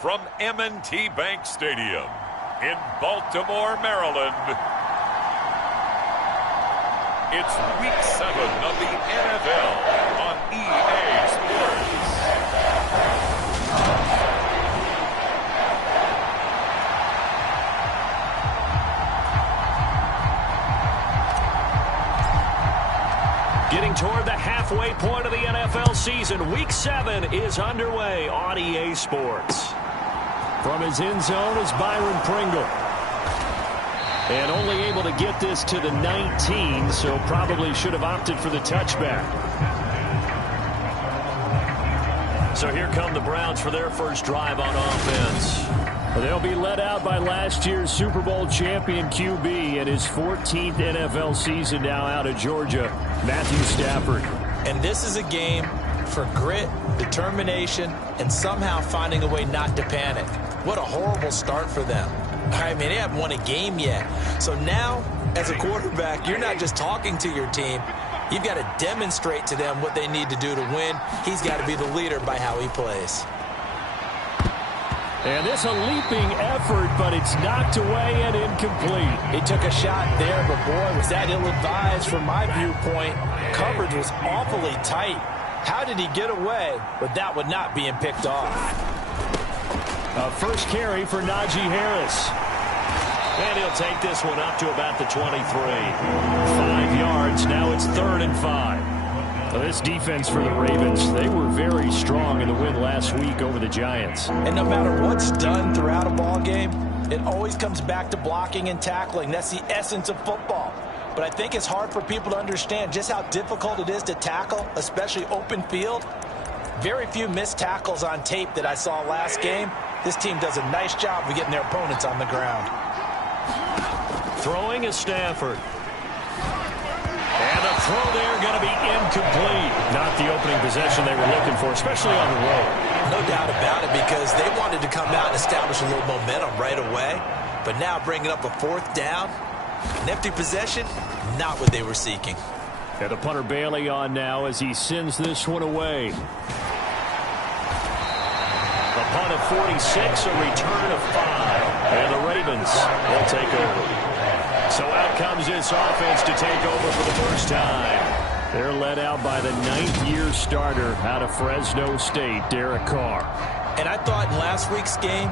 from M&T Bank Stadium in Baltimore, Maryland. It's Week 7 of the NFL on EA Sports. Getting toward the halfway point of the NFL season, Week 7 is underway on EA Sports. From his end zone is Byron Pringle. And only able to get this to the 19, so probably should have opted for the touchback. So here come the Browns for their first drive on offense. They'll be led out by last year's Super Bowl champion QB in his 14th NFL season now out of Georgia, Matthew Stafford. And this is a game for grit, determination, and somehow finding a way not to panic. What a horrible start for them. I mean, they haven't won a game yet. So now, as a quarterback, you're not just talking to your team. You've got to demonstrate to them what they need to do to win. He's got to be the leader by how he plays. And this a leaping effort, but it's knocked away and incomplete. He took a shot there, but boy, was that ill-advised from my viewpoint. Coverage was awfully tight. How did he get away with that one not being picked off? A first carry for Najee Harris. And he'll take this one up to about the 23. 5 yards. Now it's 3rd and 5. Well, this defense for the Ravens, they were very strong in the win last week over the Giants. And no matter what's done throughout a ball game, it always comes back to blocking and tackling. That's the essence of football. But I think it's hard for people to understand just how difficult it is to tackle, especially open field. Very few missed tackles on tape that I saw last game. This team does a nice job of getting their opponents on the ground. Throwing is Stafford. And the throw there going to be incomplete. Not the opening possession they were looking for, especially on the road. No doubt about it, because they wanted to come out and establish a little momentum right away. But now bringing up a 4th down, an empty possession, not what they were seeking. And the punter Bailey on now as he sends this one away. A punt of 46, a return of 5. And the Ravens will take over. So out comes this offense to take over for the first time. They're led out by the 9th-year starter out of Fresno State, Derek Carr. And I thought in last week's game,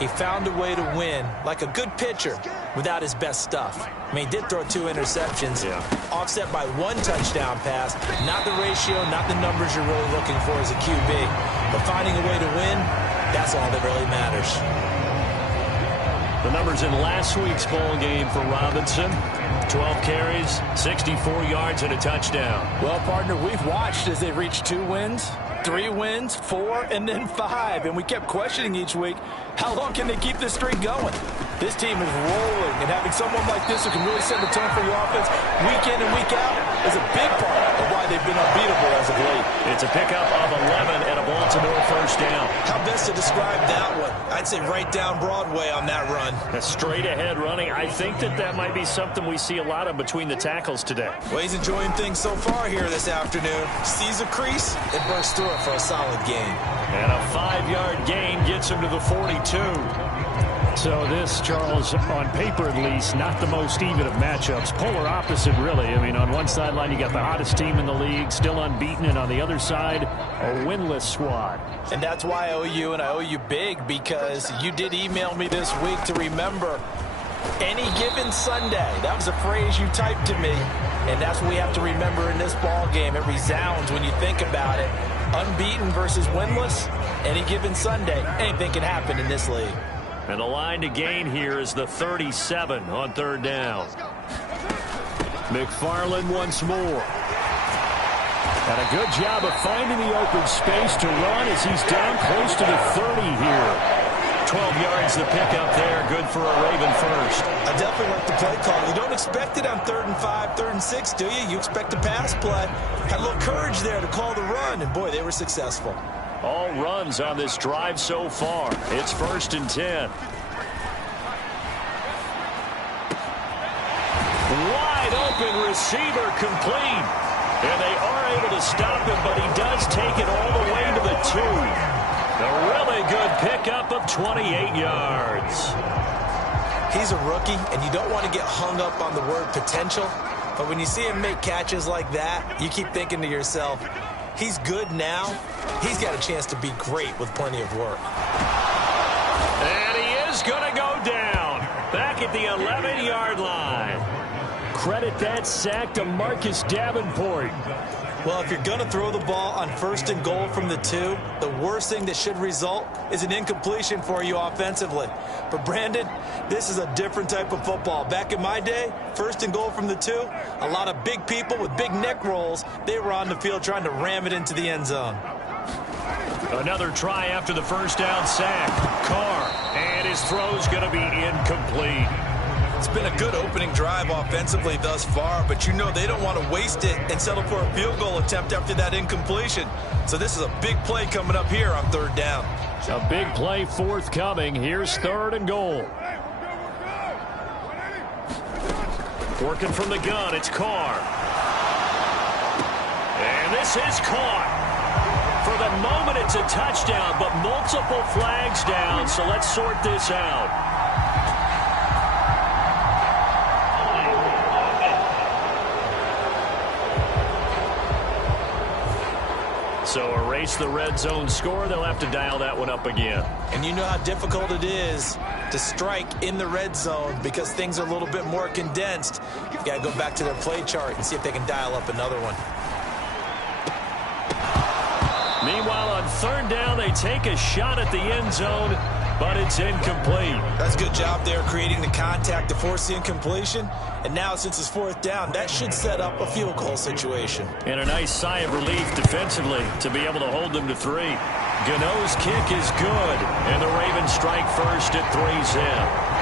he found a way to win, like a good pitcher, without his best stuff. I mean, he did throw 2 interceptions, offset by 1 touchdown pass. Not the ratio, not the numbers you're really looking for as a QB. But finding a way to win, that's all that really matters. The numbers in last week's ball game for Robinson: 12 carries, 64 yards, and a touchdown. Well, partner, we've watched as they reached 2 wins, 3 wins, 4, and then 5. And we kept questioning each week, how long can they keep this streak going? This team is rolling, and having someone like this who can really set the tone for your offense week in and week out is a big part of why they've been unbeatable as of late. It's a pickup of 11 and a Baltimore first down. How best to describe that one? I'd say right down Broadway on that run. A straight ahead running. I think that might be something we see a lot of between the tackles today. Well, he's enjoying things so far here this afternoon. Sees a crease and bursts through it for a solid gain. And a 5-yard gain gets him to the 42. So this, Charles, on paper at least, not the most even of matchups. Polar opposite, really. I mean, on one sideline, you got the hottest team in the league, still unbeaten, and on the other side, a winless squad. And that's why I owe you, and I owe you big, because you did email me this week to remember any given Sunday. That was a phrase you typed to me, and that's what we have to remember in this ball game. It resounds when you think about it. Unbeaten versus winless, any given Sunday. Anything can happen in this league. And the line to gain here is the 37 on 3rd down. McFarland once more. And a good job of finding the open space to run as he's down close to the 30 here. 12 yards the pickup there. Good for a Raven first. I definitely like the play call. You don't expect it on 3rd and 5, 3rd and 6, do you? You expect a pass play. Had a little courage there to call the run, and boy, they were successful. All runs on this drive so far. It's 1st and 10. Wide open receiver complete. And they are able to stop him, but he does take it all the way to the 2. A really good pickup of 28 yards. He's a rookie, and you don't want to get hung up on the word potential. But when you see him make catches like that, you keep thinking to yourself, he's good now. He's got a chance to be great with plenty of work. And he is going to go down. Back at the 11-yard line. Credit that sack to Marcus Davenport. Well, if you're going to throw the ball on 1st and goal from the 2, the worst thing that should result is an incompletion for you offensively. But, Brandon, this is a different type of football. Back in my day, 1st and goal from the 2, a lot of big people with big neck rolls, they were on the field trying to ram it into the end zone. Another try after the first down sack. Carr, and his throw's going to be incomplete. It's been a good opening drive offensively thus far, but you know they don't want to waste it and settle for a field goal attempt after that incompletion. So this is a big play coming up here on 3rd down. A big play forthcoming. Here's 3rd and goal. Working from the gun, it's Carr. And this is caught. For the moment, it's a touchdown, but multiple flags down, so let's sort this out. So erase the red zone score. They'll have to dial that one up again. And you know how difficult it is to strike in the red zone because things are a little bit more condensed. You got to go back to their play chart and see if they can dial up another one. Meanwhile, on 3rd down, they take a shot at the end zone, but it's incomplete. That's a good job there creating the contact to force the incompletion. And now, since it's 4th down, that should set up a field goal situation. And a nice sigh of relief defensively to be able to hold them to 3. Gano's kick is good, and the Ravens strike first at 3 zip.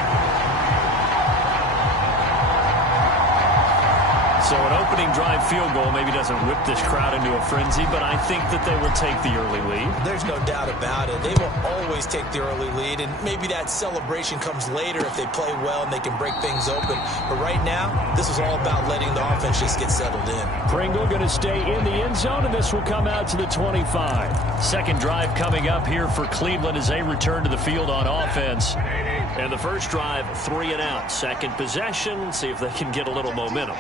So an opening drive field goal maybe doesn't whip this crowd into a frenzy, but I think that they will take the early lead. There's no doubt about it. They will always take the early lead, and maybe that celebration comes later if they play well and they can break things open. But right now, this is all about letting the offense just get settled in. Pringle going to stay in the end zone, and this will come out to the 25. Second drive coming up here for Cleveland as they return to the field on offense. And the first drive, 3 and out. Second possession, see if they can get a little momentum.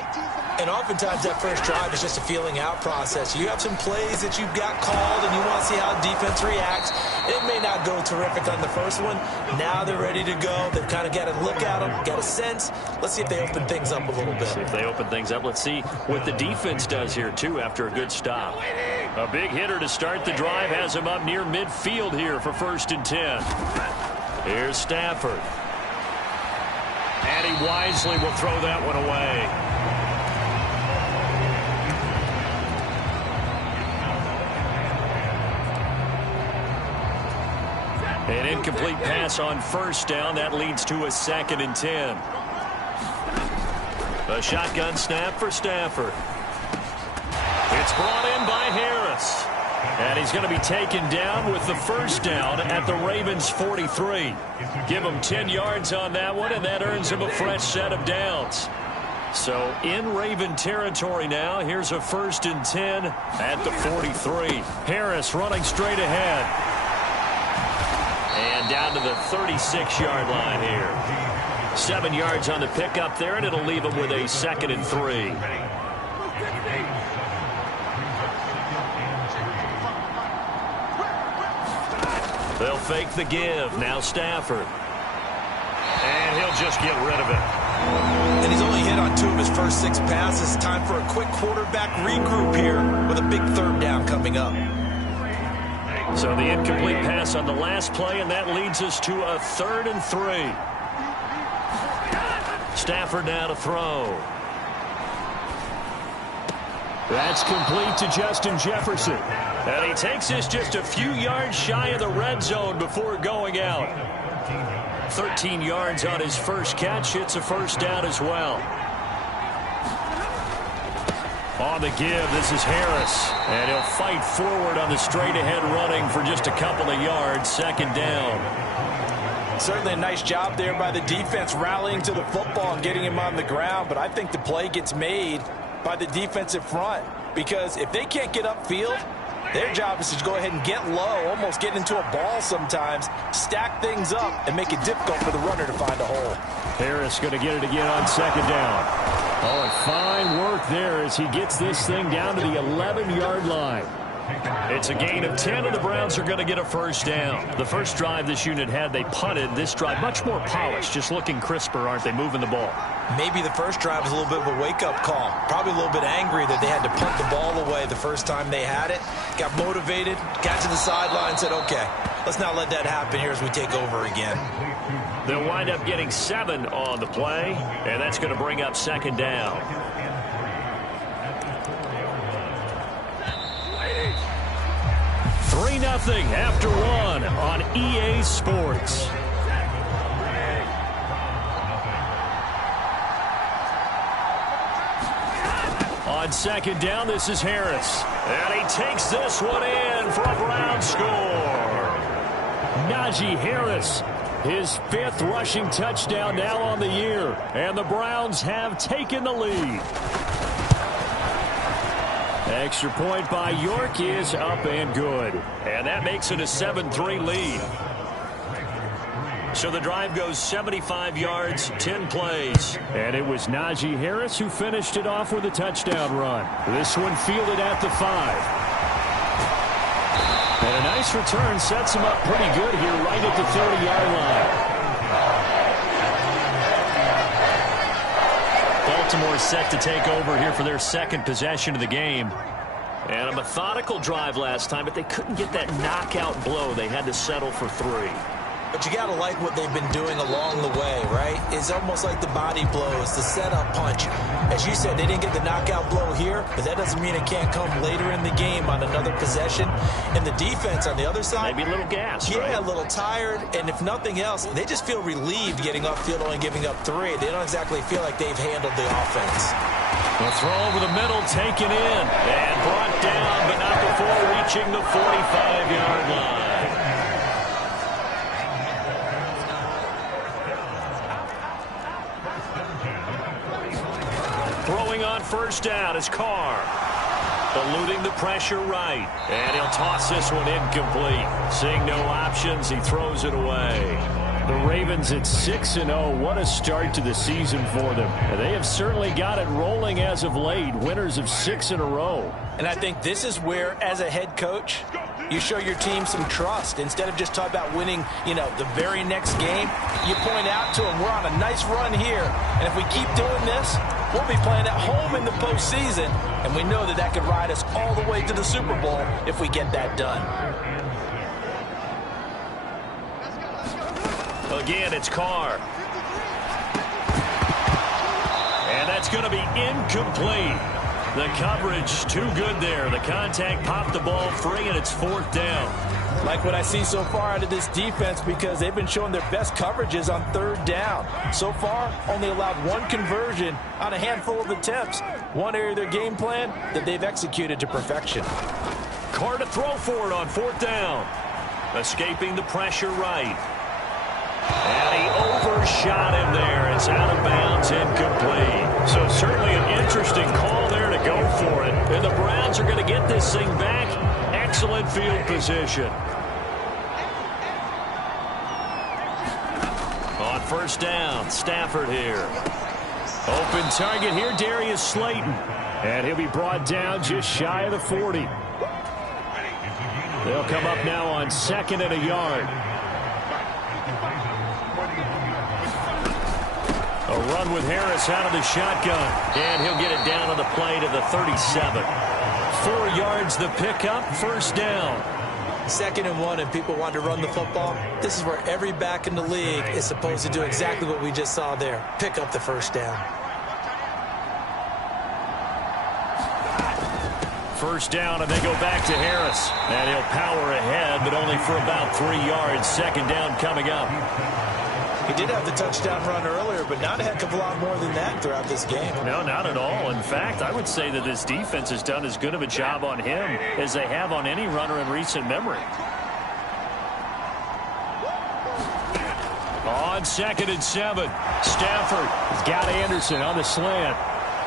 And oftentimes that first drive is just a feeling out process. You have some plays that you've got called and you want to see how defense reacts. It may not go terrific on the first one. Now they're ready to go. They've kind of got to look at them, got a sense. Let's see if they open things up a little bit. See if they open things up. Let's see what the defense does here, too, after a good stop. A big hitter to start the drive has him up near midfield here for 1st and 10. Here's Stafford. And he wisely will throw that one away. An incomplete pass on 1st down. That leads to a 2nd and 10. A shotgun snap for Stafford. It's brought in by Harris. And he's going to be taken down with the 1st down at the Ravens' 43. Give him 10 yards on that one, and that earns him a fresh set of downs. So in Raven territory now. Here's a 1st and 10 at the 43. Harris running straight ahead. And down to the 36-yard line here. 7 yards on the pickup there, and it'll leave him with a 2nd and 3. They'll fake the give. Now Stafford. And he'll just get rid of it. And he's only hit on 2 of his first 6 passes. Time for a quick quarterback regroup here with a big 3rd down coming up. So the incomplete pass on the last play, and that leads us to a 3rd and 3. Stafford now to throw. That's complete to Justin Jefferson. And he takes this just a few yards shy of the red zone before going out. 13 yards on his first catch. It's a 1st down as well. On the give, this is Harris. And he'll fight forward on the straight-ahead running for just a couple of yards. 2nd down. Certainly a nice job there by the defense rallying to the football and getting him on the ground. But I think the play gets made by the defensive front. Because if they can't get upfield, Their job is to go ahead and get low, almost get into a ball sometimes, stack things up, and make it difficult for the runner to find a hole. Harris going to get it again on second down. Oh, and fine work there as he gets this thing down to the 11-yard line. It's a gain of 10, and the Browns are going to get a first down. The first drive this unit had, they punted. This drive, much more polished, just looking crisper, aren't they, moving the ball? Maybe the first drive was a little bit of a wake-up call. Probably a little bit angry that they had to punt the ball away the first time they had it. Got motivated, got to the sideline, said, okay, let's not let that happen here as we take over again. They'll wind up getting 7 on the play, and that's going to bring up second down. 3-0 after 1 on EA Sports. On second down, this is Harris. And he takes this one in for a Browns score. Najee Harris, his 5th rushing touchdown now on the year. And the Browns have taken the lead. Extra point by York is up and good. And that makes it a 7-3 lead. So the drive goes 75 yards, 10 plays. And it was Najee Harris who finished it off with a touchdown run. This one fielded at the 5. And a nice return sets him up pretty good here right at the 30-yard line. Baltimore set to take over here for their second possession of the game. And a methodical drive last time, but they couldn't get that knockout blow. They had to settle for 3. But you got to like what they've been doing along the way, right? It's almost like the body blows, the setup punch. As you said, they didn't get the knockout blow here, but that doesn't mean it can't come later in the game on another possession. And the defense on the other side, maybe a little gassed, yeah, right? A little tired. And if nothing else, they just feel relieved getting upfield only giving up 3. They don't exactly feel like they've handled the offense. The throw over the middle, taken in, and brought down, but not before reaching the 45-yard line. Throwing on first down is Carr. Eluding the pressure right. And he'll toss this one incomplete. Seeing no options, he throws it away. The Ravens at 6-0. What a start to the season for them. They have certainly got it rolling as of late. Winners of 6 in a row. And I think this is where, as a head coach, you show your team some trust. Instead of just talking about winning, the very next game, you point out to them, we're on a nice run here. And if we keep doing this, we'll be playing at home in the postseason. And we know that that could ride us all the way to the Super Bowl if we get that done. Again, it's Carr. And that's going to be incomplete. The coverage too good there. The contact popped the ball free, and it's 4th down. Like what I see so far out of this defense, because they've been showing their best coverages on 3rd down. So far, only allowed 1 conversion on a handful of attempts. One area of their game plan that they've executed to perfection. Carr to throw for it on 4th down. Escaping the pressure right. And he overshot him there. It's out of bounds, incomplete. So certainly an interesting call there to go for it. And the Browns are going to get this thing back. Excellent field position. On first down, Stafford here. Open target here, Darius Slayton. And he'll be brought down just shy of the 40. They'll come up now on 2nd and a yard. A run with Harris out of the shotgun. And he'll get it down on the play to the 37. 4 yards the pickup, first down. 2nd and 1, and people want to run the football. This is where every back in the league is supposed to do exactly what we just saw there. Pick up the first down. First down, and they go back to Harris. And he'll power ahead, but only for about 3 yards. 2nd down coming up. He did have the touchdown run earlier, but not a heck of a lot more than that throughout this game. No, not at all. In fact, I would say that this defense has done as good of a job on him as they have on any runner in recent memory. On 2nd and 7, Stafford has got Anderson on the slant.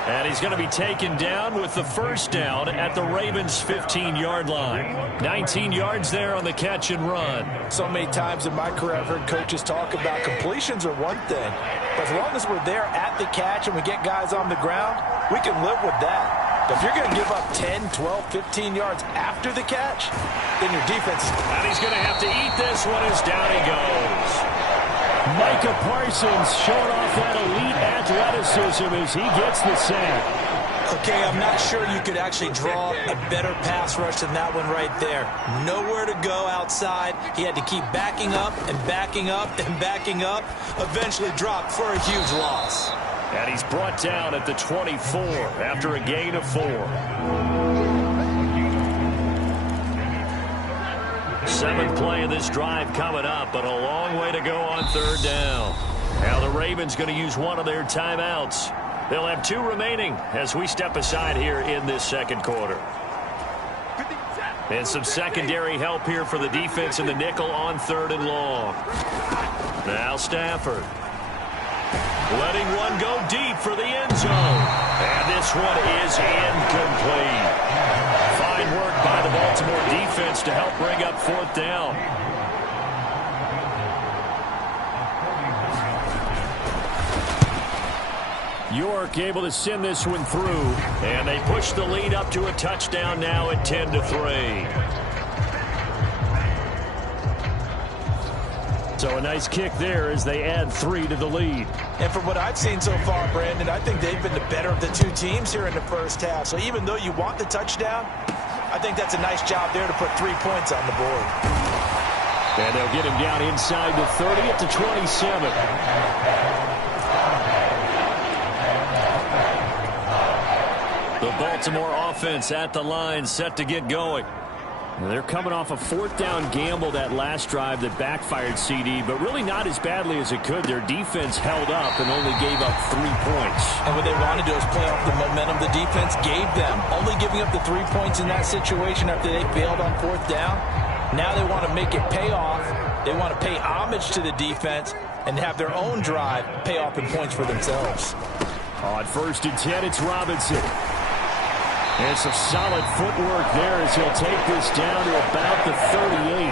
And he's going to be taken down with the first down at the Ravens' 15-yard line. 19 yards there on the catch and run. So many times in my career I've heard coaches talk about completions are one thing. But as long as we're there at the catch and we get guys on the ground, we can live with that. But if you're going to give up 10, 12, 15 yards after the catch, then your defense is... And he's going to have to eat this one as down he goes. Micah Parsons showing off that elite athleticism as he gets the sack. Okay, I'm not sure you could actually draw a better pass rush than that one right there. Nowhere to go outside. He had to keep backing up and backing up and backing up. Eventually dropped for a huge loss. And he's brought down at the 24 after a gain of 4. 7th play of this drive coming up, but a long way to go on 3rd down. Now the Ravens going to use one of their timeouts. They'll have 2 remaining as we step aside here in this 2nd quarter. And some secondary help here for the defense in the nickel on 3rd and long. Now Stafford. Letting one go deep for the end zone. And this one is incomplete. Fine work by the Baltimore defense to help bring up 4th down. York able to send this one through. And they push the lead up to a touchdown now at 10-3. So a nice kick there as they add 3 to the lead. And from what I've seen so far, Brandon, I think they've been the better of the 2 teams here in the first half. So even though you want the touchdown, I think that's a nice job there to put 3 points on the board. And they'll get him down inside the 30 at the 27. The Baltimore offense at the line, set to get going. And they're coming off a 4th down gamble that last drive that backfired CD, but really not as badly as it could. Their defense held up and only gave up 3 points. And what they wanted to do is play off the momentum the defense gave them. Only giving up the 3 points in that situation after they failed on 4th down. Now they want to make it pay off. They want to pay homage to the defense and have their own drive pay off in points for themselves. On 1st and 10, it's Robinson. And some solid footwork there as he'll take this down to about the 38.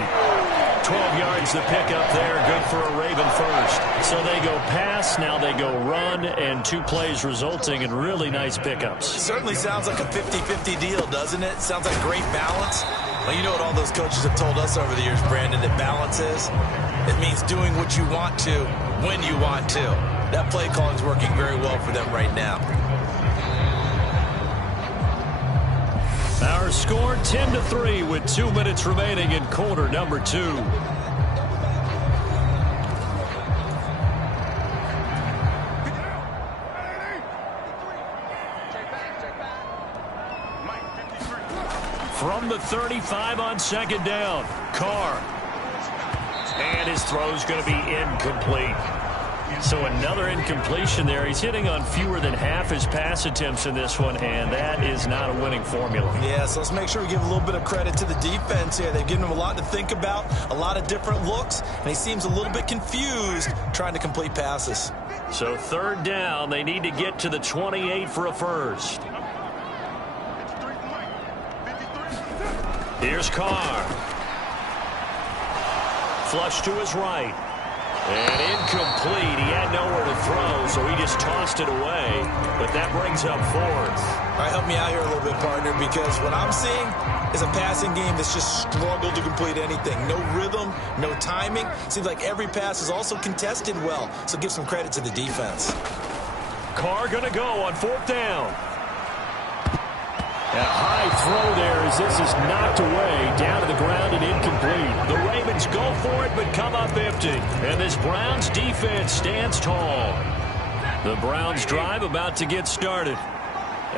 12 yards the pickup there, good for a Raven first. So they go pass, now they go run, and 2 plays resulting in really nice pickups. Certainly sounds like a 50-50 deal, doesn't it? Sounds like great balance. Well, you know what all those coaches have told us over the years, Brandon, that balance is? It means doing what you want to, when you want to. That play calling is working very well for them right now. Our score 10-3 with 2 minutes remaining in quarter number 2. From the 35 on 2nd down, Carr. And his throw's going to be incomplete. So another incompletion there. He's hitting on fewer than half his pass attempts in this one, and that is not a winning formula. Yeah, so let's make sure we give a little bit of credit to the defense here. They've given him a lot to think about, a lot of different looks, and he seems a little bit confused trying to complete passes. So 3rd down, they need to get to the 28 for a first. Here's Carr. Flush to his right. And incomplete. He had nowhere to throw, so he just tossed it away. But that brings up 4th. All right, help me out here a little bit, partner, because what I'm seeing is a passing game that's just struggled to complete anything. No rhythm, no timing. Seems like every pass is also contested well, so give some credit to the defense. Carr going to go on 4th down. A high throw there as this is knocked away, down to the ground and incomplete. The Ravens go for it but come up empty. And this Browns defense stands tall. The Browns drive about to get started.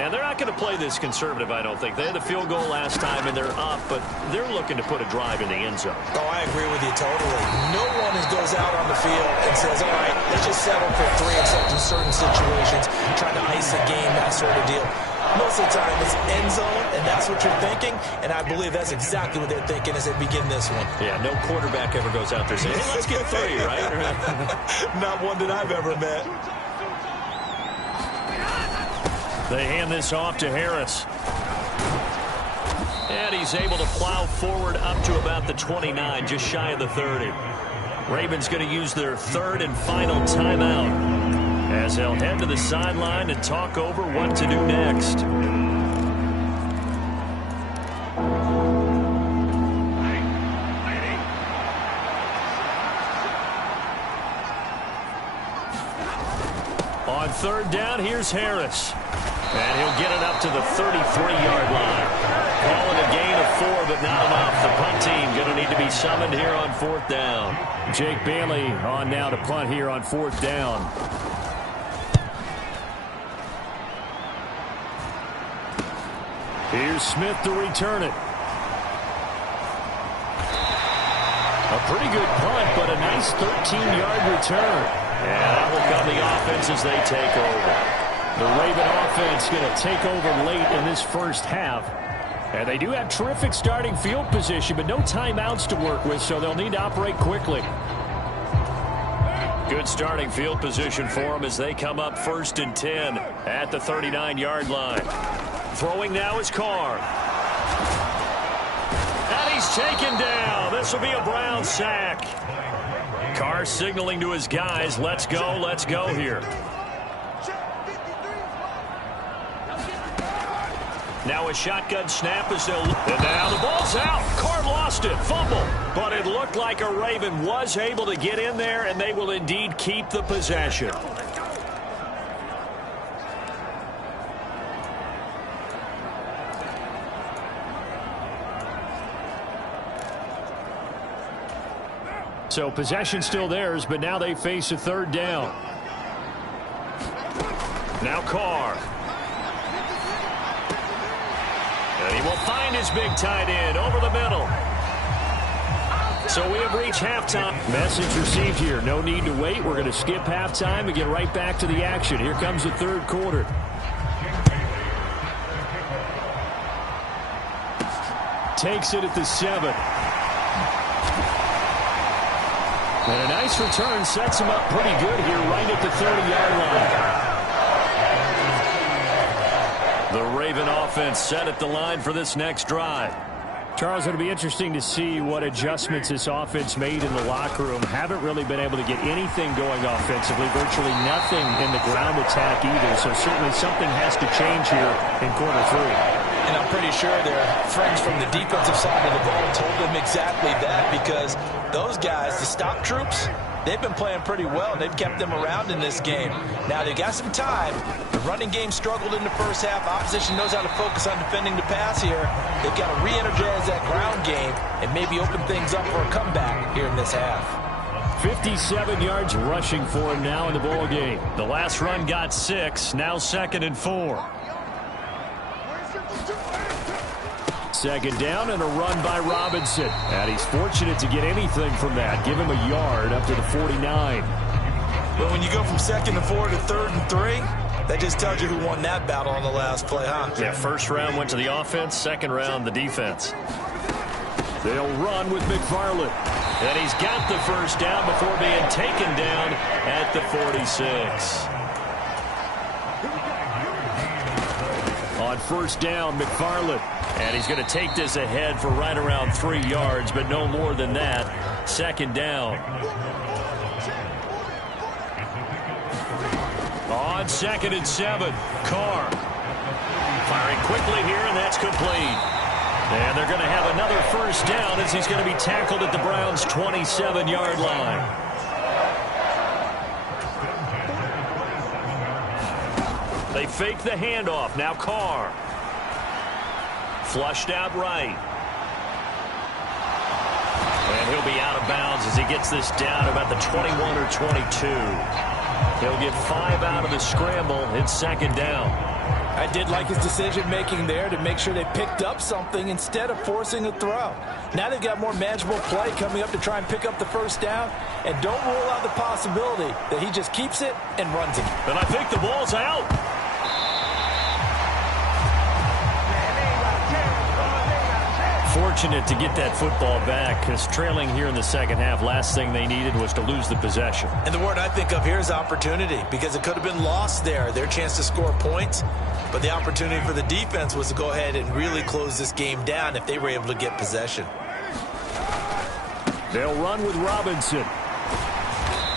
And they're not going to play this conservative, I don't think. They had the field goal last time and they're up, but they're looking to put a drive in the end zone. Oh, I agree with you totally. No one goes out on the field and says, all right, let's just settle for 3 except in certain situations, trying to ice a game, that sort of deal. Most of the time, it's end zone, and that's what you're thinking, and I believe that's exactly what they're thinking as they begin this one. Yeah, no quarterback ever goes out there saying, hey, let's get 3, right? Not one that I've ever met. They hand this off to Harris. And he's able to plow forward up to about the 29, just shy of the 30. Ravens going to use their third and final timeout as they'll head to the sideline and talk over what to do next. On third down, here's Harris. And he'll get it up to the 33-yard line. Calling a gain of 4, but not enough. The punt team going to need to be summoned here on fourth down. Jake Bailey on now to punt here on fourth down. Here's Smith to return it. A pretty good punt, but a nice 13-yard return. And that will come the offense as they take over. The Raven offense going to take over late in this first half. And they do have terrific starting field position, but no timeouts to work with, so they'll need to operate quickly. Good starting field position for them as they come up 1st and 10 at the 39-yard line. Throwing now is Carr. And he's taken down. This will be a Brown sack. Carr signaling to his guys, let's go here. Now a shotgun snap as they'll... And now the ball's out. Carr lost it. Fumble. But it looked like a Raven was able to get in there, and they will indeed keep the possession. So possession still theirs, but now they face a third down. Now Carr. And he will find his big tight end over the middle. So we have reached halftime. Message received here. No need to wait. We're going to skip halftime and get right back to the action. Here comes the third quarter. Takes it at the 7. And a nice return sets him up pretty good here right at the 30-yard line. The Raven offense set at the line for this next drive. Charles, it'll be interesting to see what adjustments this offense made in the locker room. Haven't really been able to get anything going offensively, virtually nothing in the ground attack either. So certainly something has to change here in quarter 3. And I'm pretty sure their friends from the defensive side of the ball told them exactly that, because those guys, the stop troops, they've been playing pretty well, and they've kept them around in this game. Now, they got some time. The running game struggled in the first half. Opposition knows how to focus on defending the pass here. They've got to re-energize that ground game and maybe open things up for a comeback here in this half. 57 yards rushing for him now in the ball game. The last run got 6, now 2nd and 4. Second down and a run by Robinson. And he's fortunate to get anything from that. Give him a yard up to the 49. But when you go from 2nd and 4 to 3rd and 3, that just tells you who won that battle on the last play, huh? Yeah, first round went to the offense, second round the defense. They'll run with McFarland. And he's got the first down before being taken down at the 46. On first down, McFarland. And he's going to take this ahead for right around 3 yards, but no more than that. Second down. On 2nd and 7, Carr. Firing quickly here, and that's complete. And they're going to have another first down as he's going to be tackled at the Browns' 27-yard line. They fake the handoff. Now Carr. Flushed out right. And he'll be out of bounds as he gets this down about the 21 or 22. He'll get 5 out of the scramble. It's second down. I did like his decision-making there to make sure they picked up something instead of forcing a throw. Now they've got more manageable play coming up to try and pick up the first down. And don't rule out the possibility that he just keeps it and runs it. And I think the ball's out. fortunate to get that football back because trailing here in the second half, last thing they needed was to lose the possession. And the word I think of here is opportunity, because it could have been lost there, their chance to score points. But the opportunity for the defense was to go ahead and really close this game down if they were able to get possession. They'll run with Robinson.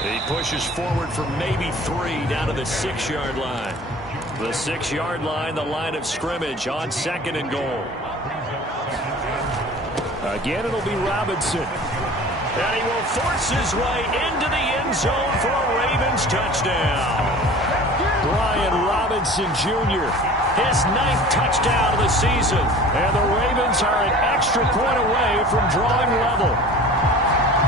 He pushes forward for maybe 3 down to the 6-yard line. The 6-yard line, the line of scrimmage on 2nd and goal. Again, it'll be Robinson. And he will force his way into the end zone for a Ravens touchdown. Brian Robinson Jr., his 9th touchdown of the season. And the Ravens are an extra point away from drawing level.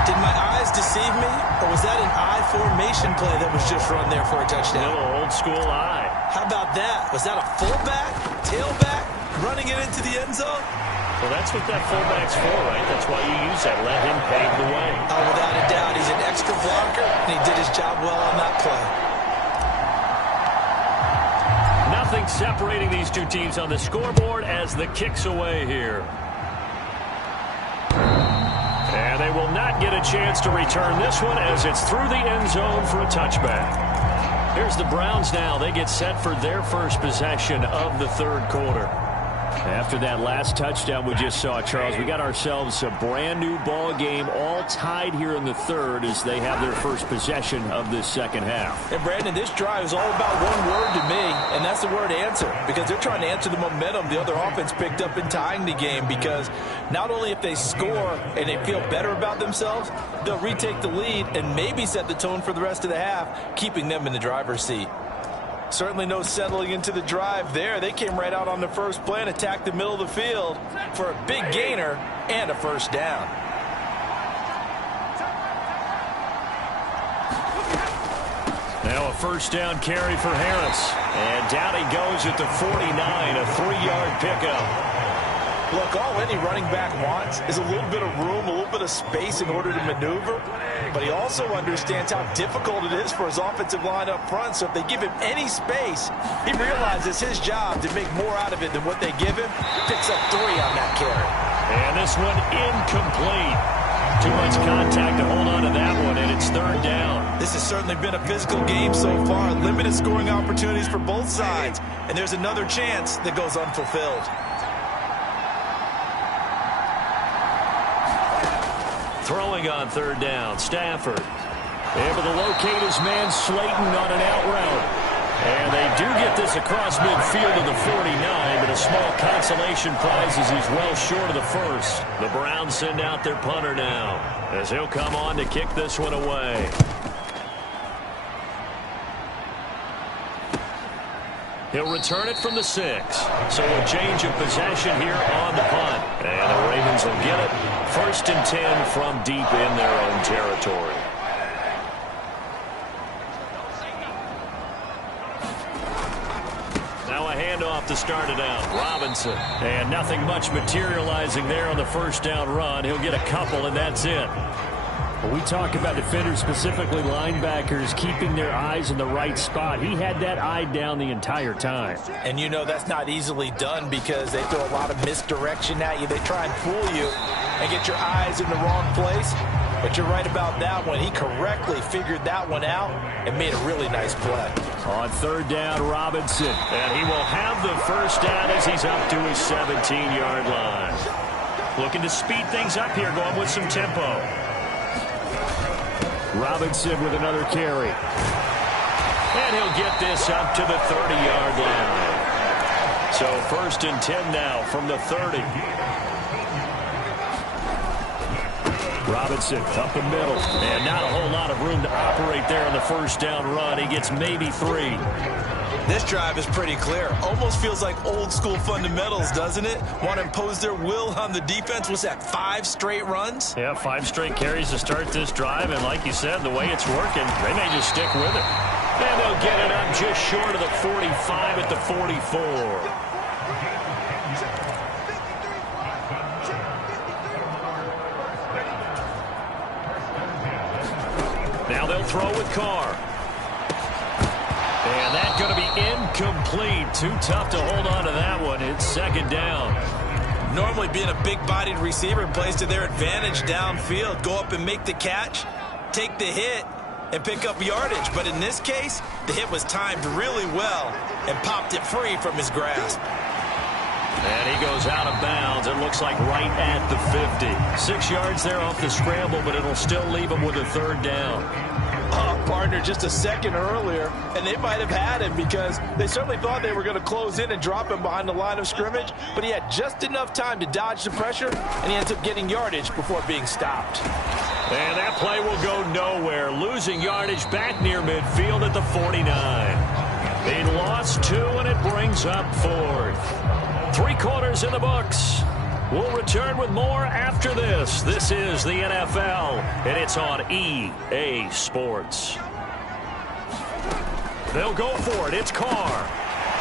Did my eyes deceive me, or was that an I formation play that was just run there for a touchdown? A little old school I. How about that? Was that a fullback, tailback, running it into the end zone? Well, that's what that fullback's for, right? That's why you use that. Let him pave the way. Oh, without a doubt. He's an extra blocker, and he did his job well on that play. Nothing separating these two teams on the scoreboard as the kick's away here. And they will not get a chance to return this one as it's through the end zone for a touchback. Here's the Browns now. They get set for their first possession of the third quarter. After that last touchdown we just saw, Charles, we got ourselves a brand new ball game, all tied here in the third as they have their first possession of this second half. And Brandon, this drive is all about one word to me, and that's the word answer, because they're trying to answer the momentum the other offense picked up in tying the game, because not only if they score and they feel better about themselves, they'll retake the lead and maybe set the tone for the rest of the half, keeping them in the driver's seat. Certainly no settling into the drive there. They came right out on the first play and attacked the middle of the field for a big gainer and a first down. Now a first down carry for Harris. And down he goes at the 49, a 3-yard pickup. Look, all any running back wants is a little bit of room, a little bit of space in order to maneuver. But he also understands how difficult it is for his offensive line up front. So if they give him any space, he realizes his job to make more out of it than what they give him. Picks up 3 on that carry. And this one incomplete. Too much contact to hold on to that one, and it's third down. This has certainly been a physical game so far. Limited scoring opportunities for both sides. And there's another chance that goes unfulfilled. Throwing on third down, Stafford. Able to locate his man Slayton on an out route. And they do get this across midfield to the 49, but a small consolation prize as he's well short of the first. The Browns send out their punter now as he'll come on to kick this one away. He'll return it from the 6. So a change of possession here on the punt. And the Ravens will get it. 1st and 10 from deep in their own territory. Now a handoff to start it out. Robinson. And nothing much materializing there on the first down run. He'll get a couple, and that's it. When we talk about defenders, specifically linebackers, keeping their eyes in the right spot, he had that eye down the entire time. And you know that's not easily done because they throw a lot of misdirection at you. They try and fool you and get your eyes in the wrong place. But you're right about that one. He correctly figured that one out and made a really nice play. On third down, Robinson. And he will have the first down as he's up to his 17-yard line. Looking to speed things up here, going with some tempo. Robinson with another carry. And he'll get this up to the 30-yard line. So 1st and 10 now from the 30. Robinson up the middle. And not a whole lot of room to operate there on the first down run. He gets maybe 3. This drive is pretty clear. Almost feels like old school fundamentals, doesn't it? Want to impose their will on the defense. Was that 5 straight runs? Yeah, 5 straight carries to start this drive. And like you said, the way it's working, they may just stick with it. And they'll get it up just short of the 45 at the 44. Now they'll throw with Carr. And that's going to be incomplete. Too tough to hold on to that one. It's 2nd down. Normally being a big-bodied receiver plays to their advantage downfield. Go up and make the catch, take the hit, and pick up yardage. But in this case, the hit was timed really well and popped it free from his grasp. And he goes out of bounds. It looks like right at the 50. 6 yards there off the scramble, but it'll still leave him with a third down. Partner, just a second earlier, and they might have had him because they certainly thought they were going to close in and drop him behind the line of scrimmage, but he had just enough time to dodge the pressure, and he ends up getting yardage before being stopped. And that play will go nowhere, losing yardage back near midfield at the 49. He lost 2, and it brings up 4th. 3 quarters in the books. We'll return with more after this. This is the NFL, and it's on EA Sports. They'll go for it. It's Carr.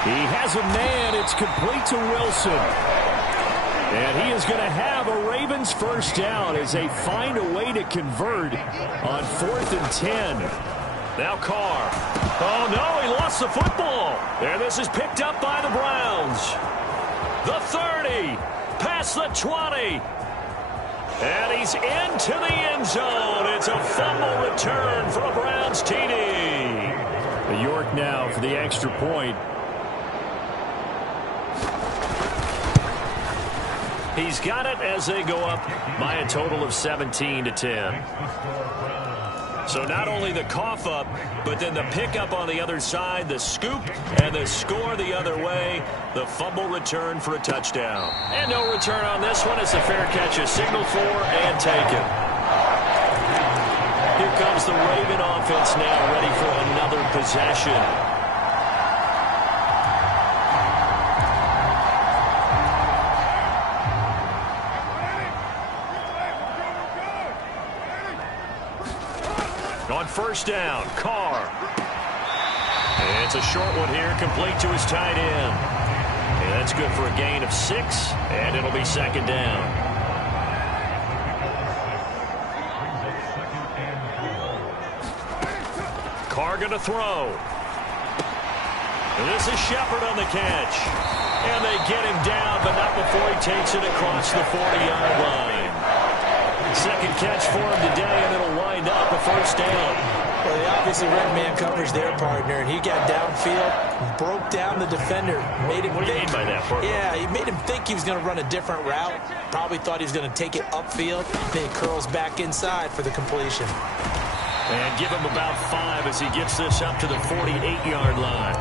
He has a man. It's complete to Wilson. And he is going to have a Ravens first down as they find a way to convert on 4th and 10. Now Carr. Oh, no, he lost the football. And this is picked up by the Browns. The 30. Past the 20. And he's into the end zone. It's a fumble return for a Browns TD. York now for the extra point. He's got it as they go up by a total of 17-10. So not only the cough up, but then the pickup on the other side, the scoop, and the score the other way. The fumble return for a touchdown. And no return on this one as the fair catch is signaled for and taken. Here comes the Raven offense now, ready for another possession. On first down, Carr. And it's a short one here, complete to his tight end. And that's good for a gain of 6, and it'll be second down. Carr going to throw. And this is Shepard on the catch. And they get him down, but not before he takes it across the 40-yard line. Second catch for him today, and it'll wind up a first down. Well, they obviously read man coverage there, partner, and he got downfield, broke down the defender, made him What do you mean by that, partner? Yeah, he made him think he was going to run a different route. Probably thought he was going to take it upfield. Then he curls back inside for the completion. And give him about 5 as he gets this up to the 48-yard line.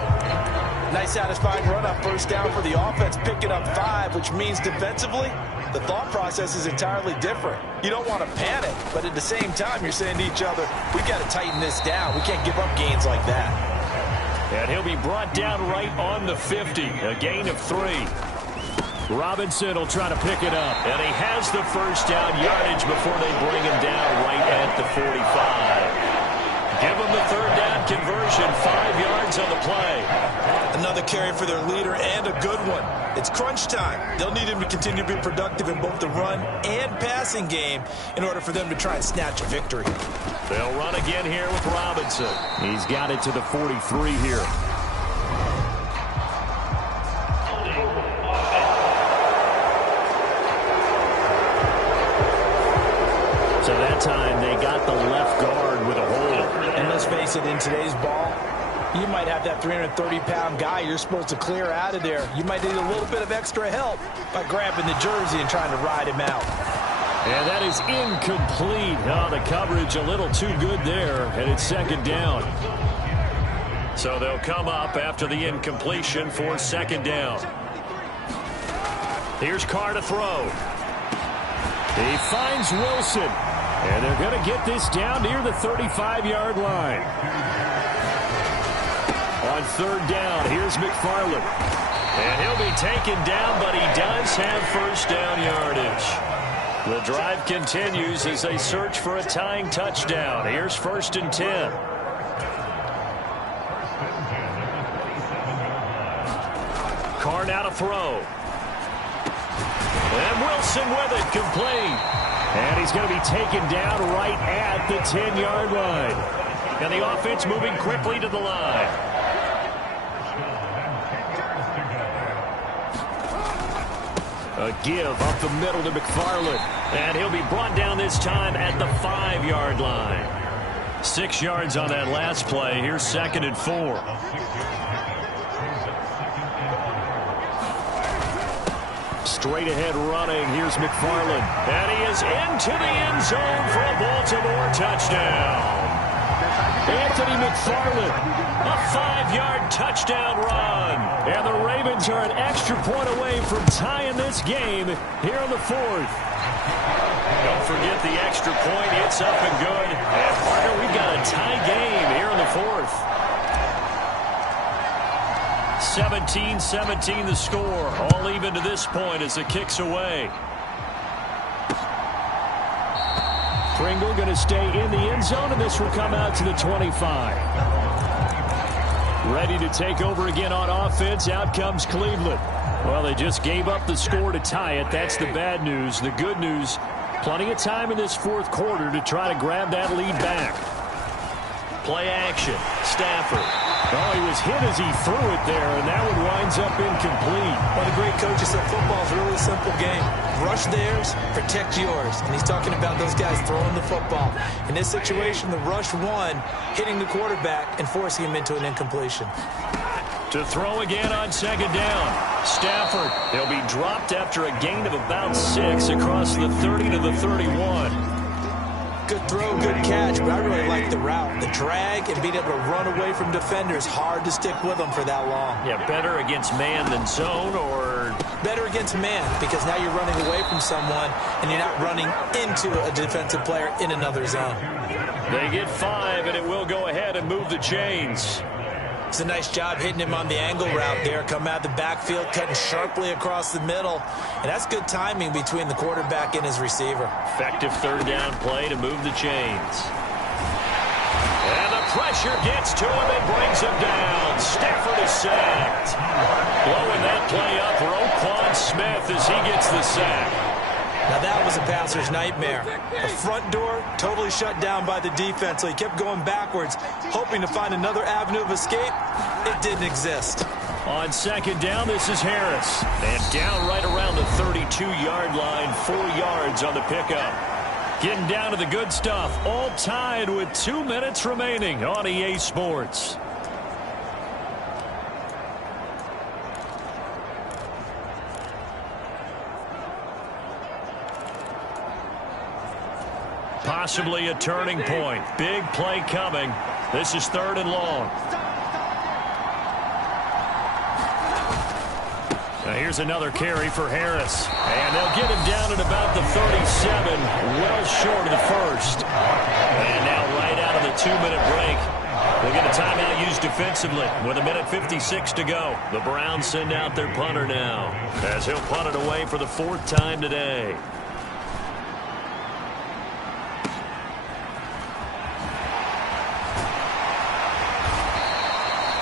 Nice satisfying run up first down for the offense, picking up 5, which means defensively, the thought process is entirely different. You don't want to panic, but at the same time, you're saying to each other, we've got to tighten this down. We can't give up gains like that. And he'll be brought down right on the 50, a gain of 3. Robinson will try to pick it up, and he has the first down yardage before they bring him down right at the 45. Give him the third down conversion, 5 yards on the play. Another carry for their leader and a good one. It's crunch time. They'll need him to continue to be productive in both the run and passing game in order for them to try and snatch a victory. They'll run again here with Robinson. He's got it to the 43 here. So that time they got the left guard with a hold. And let's face it, in today's ball, you might have that 330-pound guy you're supposed to clear out of there. You might need a little bit of extra help by grabbing the jersey and trying to ride him out. And that is incomplete. Oh, the coverage a little too good there, and it's second down. So they'll come up after the incompletion for second down. Here's Carr to throw. He finds Wilson. And they're going to get this down near the 35-yard line. On third down, here's McFarland. And he'll be taken down, but he does have first down yardage. The drive continues as they search for a tying touchdown. Here's first and 10. Carr now to throw. And Wilson with it, complete. And he's going to be taken down right at the 10-yard line. And the offense moving quickly to the line. A give up the middle to McFarland. And he'll be brought down this time at the 5-yard line. 6 yards on that last play. Here's 2nd and 4. Straight ahead running. Here's McFarland. And he is into the end zone for a Baltimore touchdown. Anthony McFarland, a 5-yard touchdown run. And the Ravens are an extra point away from tying this game here in the 4th. Don't forget the extra point. It's up and good. And partner, we've got a tie game here in the 4th. 17-17 the score. All even to this point as the kick's away. Pringle going to stay in the end zone, and this will come out to the 25. Ready to take over again on offense. Out comes Cleveland. Well, they just gave up the score to tie it. That's the bad news. The good news, plenty of time in this 4th quarter to try to grab that lead back. Play action. Stafford. Oh, he was hit as he threw it there, and that one winds up incomplete. One of the great coaches said football is really a simple game. Rush theirs, protect yours. And he's talking about those guys throwing the football. In this situation, the rush won, hitting the quarterback and forcing him into an incompletion. To throw again on 2nd down. Stafford. He'll be dropped after a gain of about 6 across the 30 to the 31. Good throw, good catch, but I really like the route. The drag and being able to run away from defenders, hard to stick with them for that long. Yeah, better against man than zone, or? Better against man, because now you're running away from someone and you're not running into a defensive player in another zone. They get 5, and it will go ahead and move the chains. It's a nice job hitting him on the angle route there. Come out of the backfield, cutting sharply across the middle. And that's good timing between the quarterback and his receiver. Effective 3rd down play to move the chains. And the pressure gets to him and brings him down. Stafford is sacked. Blowing that play up, Roquan Smith as he gets the sack. Now that was a passer's nightmare. The front door totally shut down by the defense, so he kept going backwards, hoping to find another avenue of escape. It didn't exist. On 2nd down, this is Harris. And down right around the 32-yard line, 4 yards on the pickup. Getting down to the good stuff, all tied with 2 minutes remaining on EA Sports. Possibly a turning point. Big play coming. This is 3rd and long. Now here's another carry for Harris. And they'll get him down at about the 37, well short of the 1st. And now right out of the 2-minute break, we'll get a timeout used defensively with 1:56 to go. The Browns send out their punter now, as he'll punt it away for the 4th time today.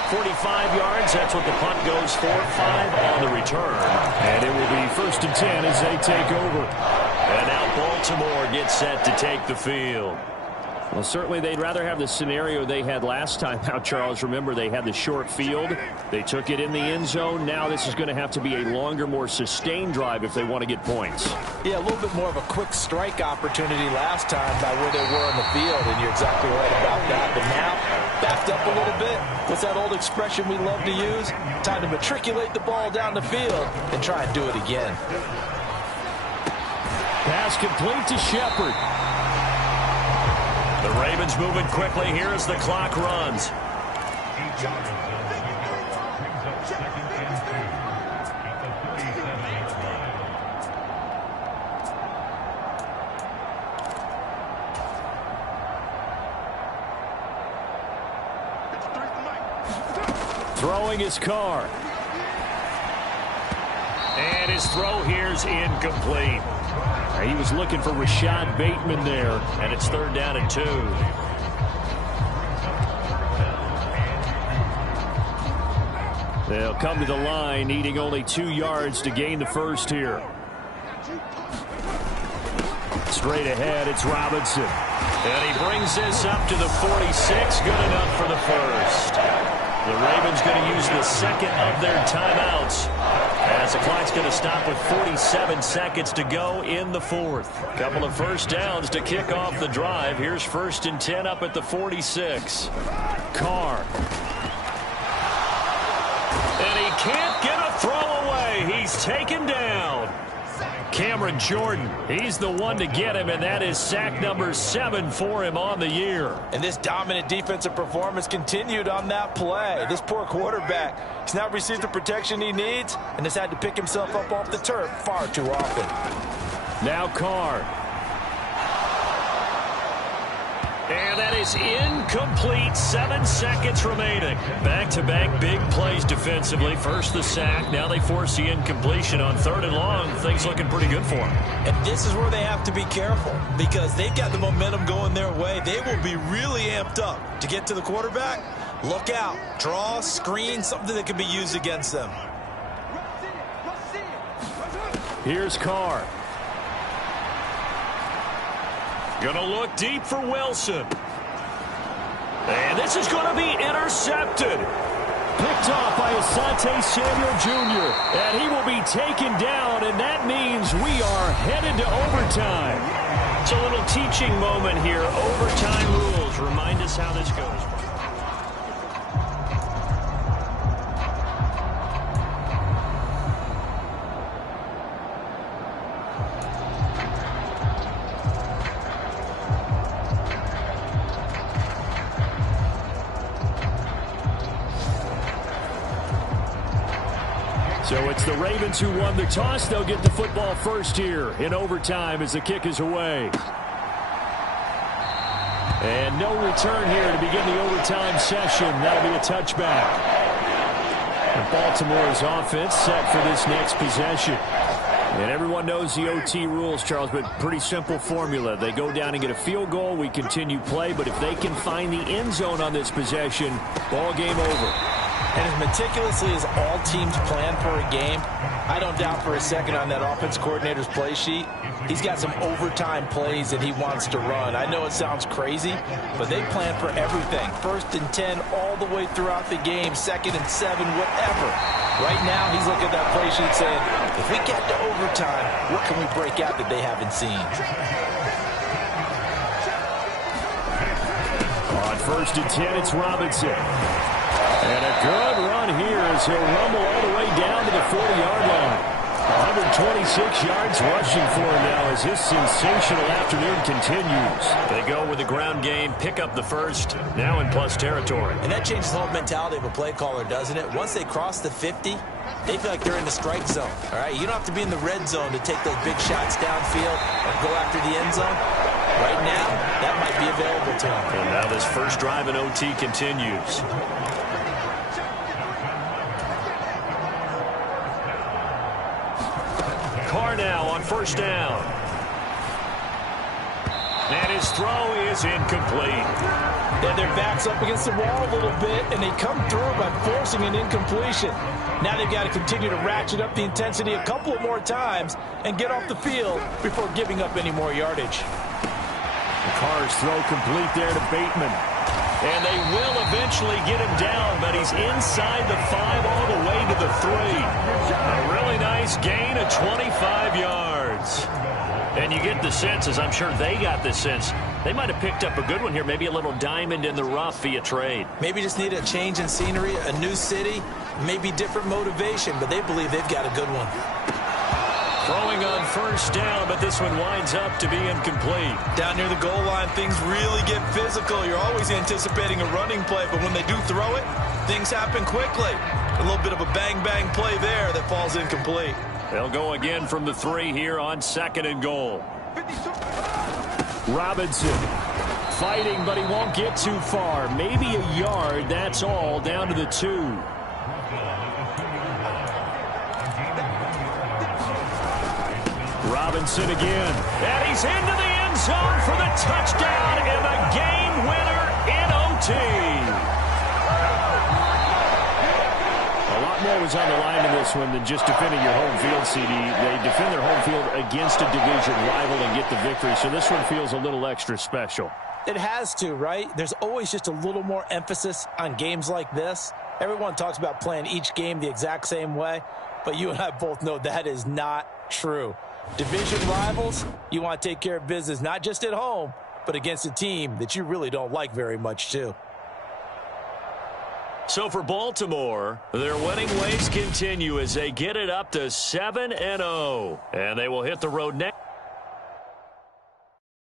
45 yards, that's what the punt goes for. 5 on the return. And it will be 1st and 10 as they take over. And now Baltimore gets set to take the field. Well, certainly they'd rather have the scenario they had last time out, Charles. Remember, they had the short field. They took it in the end zone. Now this is going to have to be a longer, more sustained drive if they want to get points. Yeah, a little bit more of a quick strike opportunity last time by where they were on the field, and you're exactly right about that. But now, backed up a little bit. What's that old expression we love to use? Time to matriculate the ball down the field and try and do it again. Pass complete to Shepard. The Ravens moving quickly here as the clock runs. Throwing his car. And his throw here's incomplete. He was looking for Rashad Bateman there, and it's 3rd down and 2. They'll come to the line, needing only 2 yards to gain the 1st here. Straight ahead, it's Robinson. And he brings this up to the 46, good enough for the 1st. The Ravens going to use the second of their timeouts, as the clock's going to stop with 47 seconds to go in the fourth. Couple of first downs to kick off the drive. Here's 1st and 10 up at the 46. Carr. And he can't get a throw away. He's taken down. Cameron Jordan, he's the one to get him, and that is sack number 7 for him on the year. And this dominant defensive performance continued on that play. This poor quarterback, he's not received the protection he needs and has had to pick himself up off the turf far too often. Now Carr. And that is incomplete. 7 seconds remaining. Back-to-back big plays defensively. First the sack. Now they force the incompletion on 3rd and long. Things looking pretty good for them. And this is where they have to be careful, because they've got the momentum going their way. They will be really amped up to get to the quarterback. Look out. Draw, screen, something that can be used against them. Here's Carr. Gonna look deep for Wilson. And this is gonna be intercepted. Picked off by Asante Samuel Jr. And he will be taken down, and that means we are headed to overtime. It's a little teaching moment here. Overtime rules. Remind us how this goes. So it's the Ravens who won the toss. They'll get the football first here in overtime as the kick is away. And no return here to begin the overtime session. That'll be a touchback. And Baltimore's offense set for this next possession. And everyone knows the OT rules, Charles, but pretty simple formula. They go down and get a field goal. We continue play, but if they can find the end zone on this possession, ball game over. And as meticulously as all teams plan for a game, I don't doubt for a second on that offense coordinator's play sheet, he's got some overtime plays that he wants to run. I know it sounds crazy, but they plan for everything. 1st and 10 all the way throughout the game, 2nd and 7, whatever. Right now, he's looking at that play sheet saying, if we get to overtime, what can we break out that they haven't seen? On 1st and 10, it's Robinson. And a good run here as he'll rumble all the way down to the 40-yard line. 126 yards rushing for him now as his sensational afternoon continues. They go with the ground game, pick up the first, now in plus territory. And that changes the whole mentality of a play caller, doesn't it? Once they cross the 50, they feel like they're in the strike zone. All right, you don't have to be in the red zone to take those big shots downfield or go after the end zone. Right now, that might be available to them. And now this first drive in OT continues. Carr now on 1st down. And his throw is incomplete. And their back's up against the wall a little bit, and they come through by forcing an incompletion. Now they've got to continue to ratchet up the intensity a couple of more times and get off the field before giving up any more yardage. Carr's throw complete there to Bateman. And they will eventually get him down, but he's inside the 5 all the way to the 3. A really nice gain of 25 yards. And you get the sense, as I'm sure they got the sense, they might have picked up a good one here, maybe a little diamond in the rough via trade. Maybe just need a change in scenery, a new city, maybe different motivation, but they believe they've got a good one. Throwing on 1st down, but this one winds up to be incomplete. Down near the goal line, things really get physical. You're always anticipating a running play, but when they do throw it, things happen quickly. A little bit of a bang-bang play there that falls incomplete. They'll go again from the 3 here on 2nd and goal. Robinson fighting, but he won't get too far. Maybe a yard, that's all, down to the 2. Robinson again, and he's into the end zone for the touchdown and the game winner in OT. A lot more was on the line in this one than just defending your home field, CD. They defend their home field against a division rival and get the victory, so this one feels a little extra special. It has to, right? There's always just a little more emphasis on games like this. Everyone talks about playing each game the exact same way, but you and I both know that is not true. Division rivals, you want to take care of business not just at home, but against a team that you really don't like very much too. So for Baltimore, their winning ways continue as they get it up to 7-0. And they will hit the road next.